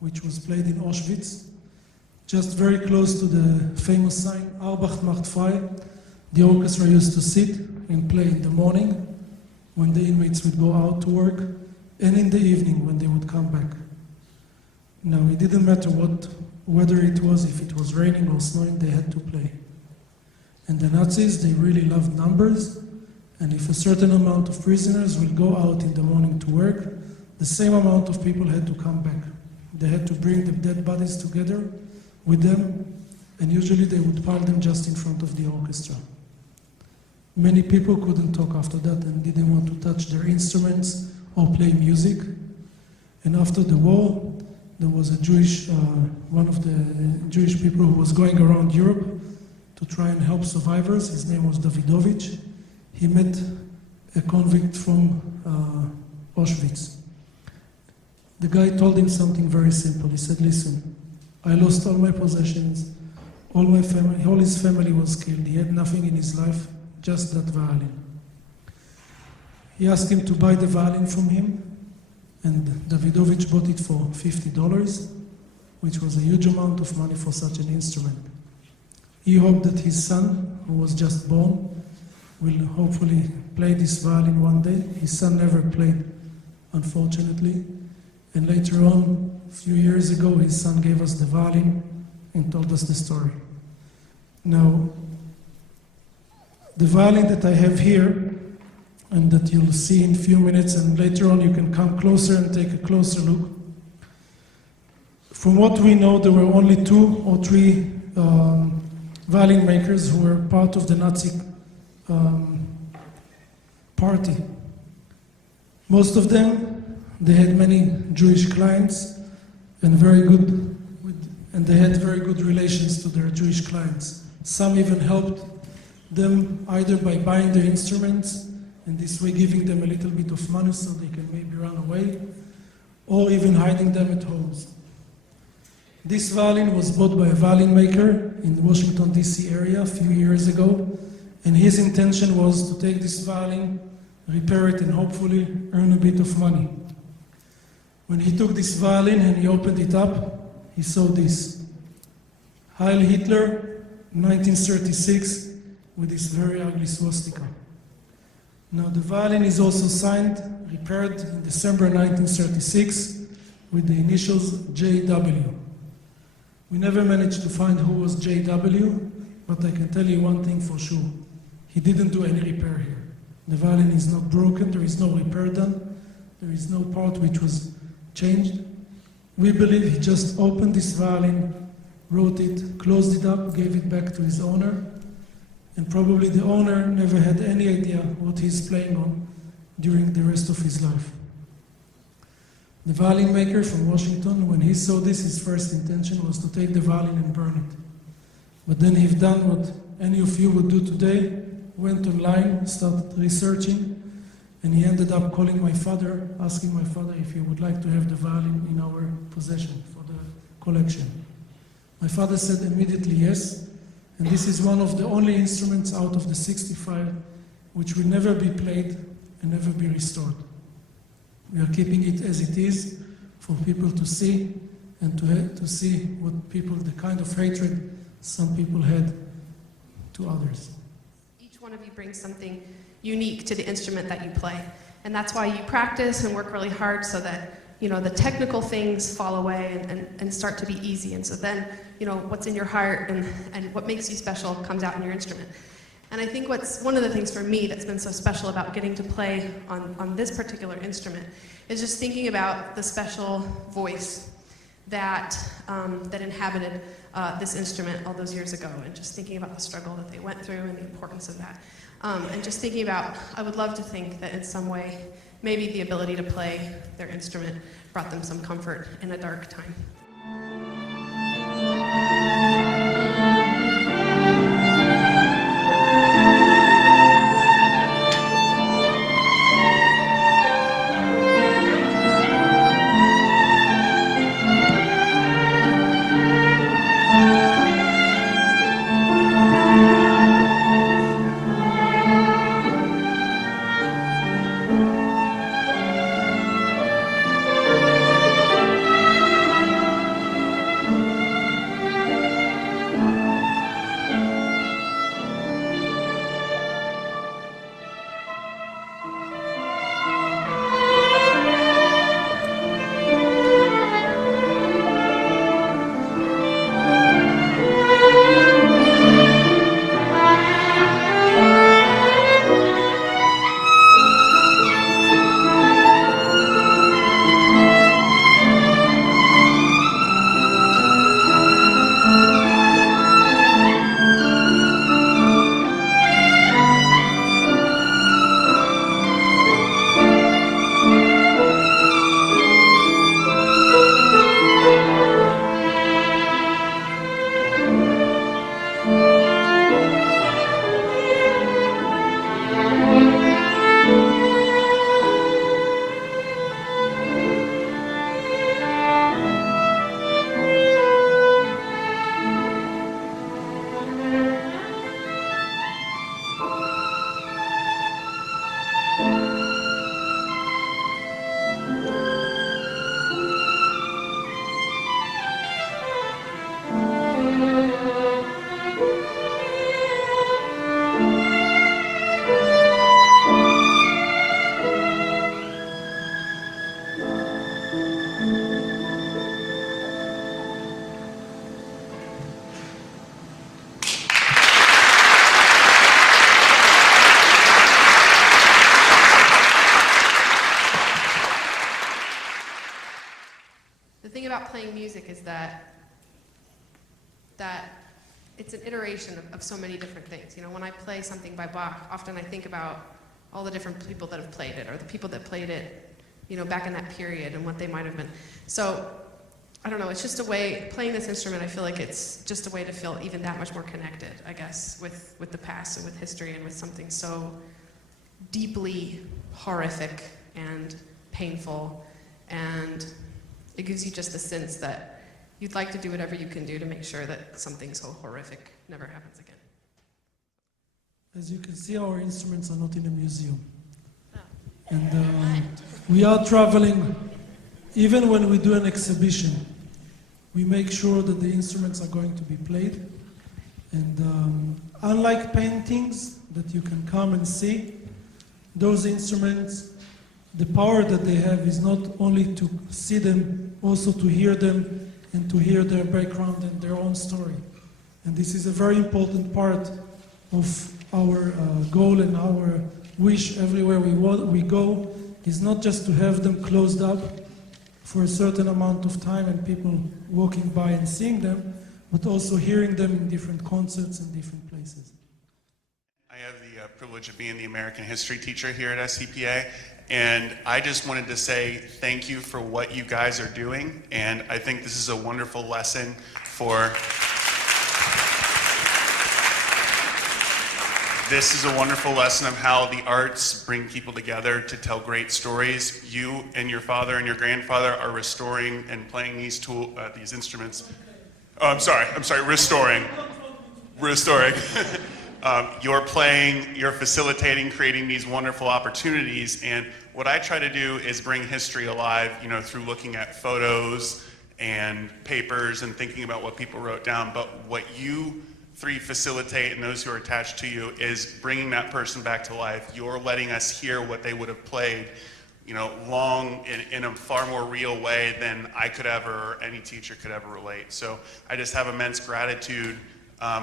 which was played in Auschwitz, just very close to the famous sign, Arbeit macht frei. The orchestra used to sit and play in the morning when the inmates would go out to work, and in the evening when they would come back. Now, it didn't matter what weather it was, if it was raining or snowing, they had to play. And the Nazis, they really loved numbers, and if a certain amount of prisoners will go out in the morning to work, the same amount of people had to come back. They had to bring the dead bodies together with them, and usually they would pile them just in front of the orchestra. Many people couldn't talk after that and didn't want to touch their instruments or play music. And after the war, there was a Jewish, one of the Jewish people who was going around Europe to try and help survivors. His name was Davidovich. He met a convict from Auschwitz. The guy told him something very simple. He said, listen, I lost all my possessions, all my family, all his family was killed. He had nothing in his life, just that violin. He asked him to buy the violin from him, and Davidovich bought it for $50, which was a huge amount of money for such an instrument. He hoped that his son, who was just born, will hopefully play this violin one day. His son never played, unfortunately. And later on, a few years ago, his son gave us the violin and told us the story. Now, the violin that I have here, and that you'll see in a few minutes, and later on you can come closer and take a closer look. From what we know, there were only 2 or 3 violin makers who were part of the Nazi party. Most of them, they had many Jewish clients and they had very good relations to their Jewish clients. Some even helped them either by buying their instruments and this way giving them a little bit of money so they can maybe run away, or even hiding them at homes. This violin was bought by a violin maker in the Washington, D.C. area a few years ago, and his intention was to take this violin, repair it, and hopefully earn a bit of money. When he took this violin and he opened it up, he saw this. Heil Hitler, 1936, with this very ugly swastika. Now the violin is also signed, repaired in December 1936, with the initials JW. We never managed to find who was JW, but I can tell you one thing for sure. He didn't do any repair here. The violin is not broken, there is no repair done, there is no part which was changed. We believe he just opened this violin, wrote it, closed it up, gave it back to his owner, and probably the owner never had any idea what he's playing on during the rest of his life. The violin maker from Washington, when he saw this, his first intention was to take the violin and burn it. But then he've done what any of you would do today, went online, started researching, and he ended up calling my father, asking my father if he would like to have the violin in our possession for the collection. My father said immediately yes, and this is one of the only instruments out of the 65 which will never be played and never be restored. We are keeping it as it is for people to see and to see what people, the kind of hatred some people had to others. Each one of you brings something unique to the instrument that you play. And that's why you practice and work really hard so that, the technical things fall away and start to be easy. And so then, what's in your heart and what makes you special comes out in your instrument. And I think what's one of the things for me that's been so special about getting to play on this particular instrument is just thinking about the special voice that inhabited this instrument all those years ago, and just thinking about the struggle that they went through and the importance of that. And just thinking about, I would love to think that in some way, maybe the ability to play their instrument brought them some comfort in a dark time. music is that it's an iteration of so many different things. You know, when I play something by Bach, often I think about all the different people that have played it, or the people that played it, you know, back in that period and what they might have been. So, I don't know, it's just a way, playing this instrument, I feel like it's just a way to feel even that much more connected, I guess, with the past and with history and with something so deeply horrific and painful. And it gives you just the sense that you'd like to do whatever you can do to make sure that something so horrific never happens again. As you can see, our instruments are not in a museum. Oh. And we are traveling, even when we do an exhibition, we make sure that the instruments are going to be played. And unlike paintings that you can come and see, those instruments, the power that they have is not only to see them, also to hear them and to hear their background and their own story. And this is a very important part of our goal and our wish everywhere we go, is not just to have them closed up for a certain amount of time and people walking by and seeing them, but also hearing them in different concerts and different places. I have the privilege of being the American history teacher here at SCPA, and I just wanted to say thank you for what you guys are doing, and I think this is a wonderful lesson for This is a wonderful lesson of how the arts bring people together to tell great stories. You and your father and your grandfather are restoring and playing these instruments. Oh, I'm sorry, restoring. You're playing, you're facilitating, creating these wonderful opportunities, and what I try to do is bring history alive, you know, through looking at photos and papers and thinking about what people wrote down. But what you three facilitate, and those who are attached to you, is bringing that person back to life. You're letting us hear what they would have played, you know, long in a far more real way than I could ever, or any teacher could ever relate. So I just have immense gratitude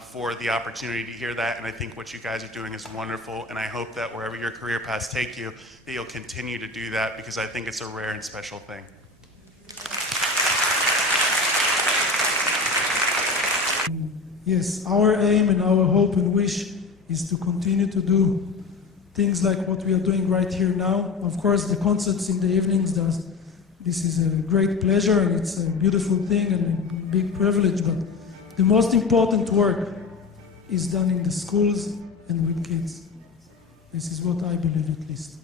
for the opportunity to hear that, and I think what you guys are doing is wonderful, and I hope that wherever your career paths take you, that you'll continue to do that, because I think it's a rare and special thing. Yes, our aim and our hope and wish is to continue to do things like what we are doing right here now. Of course, the concerts in the evenings, this is a great pleasure and it's a beautiful thing and a big privilege, but the most important work is done in the schools and with kids. This is what I believe, at least.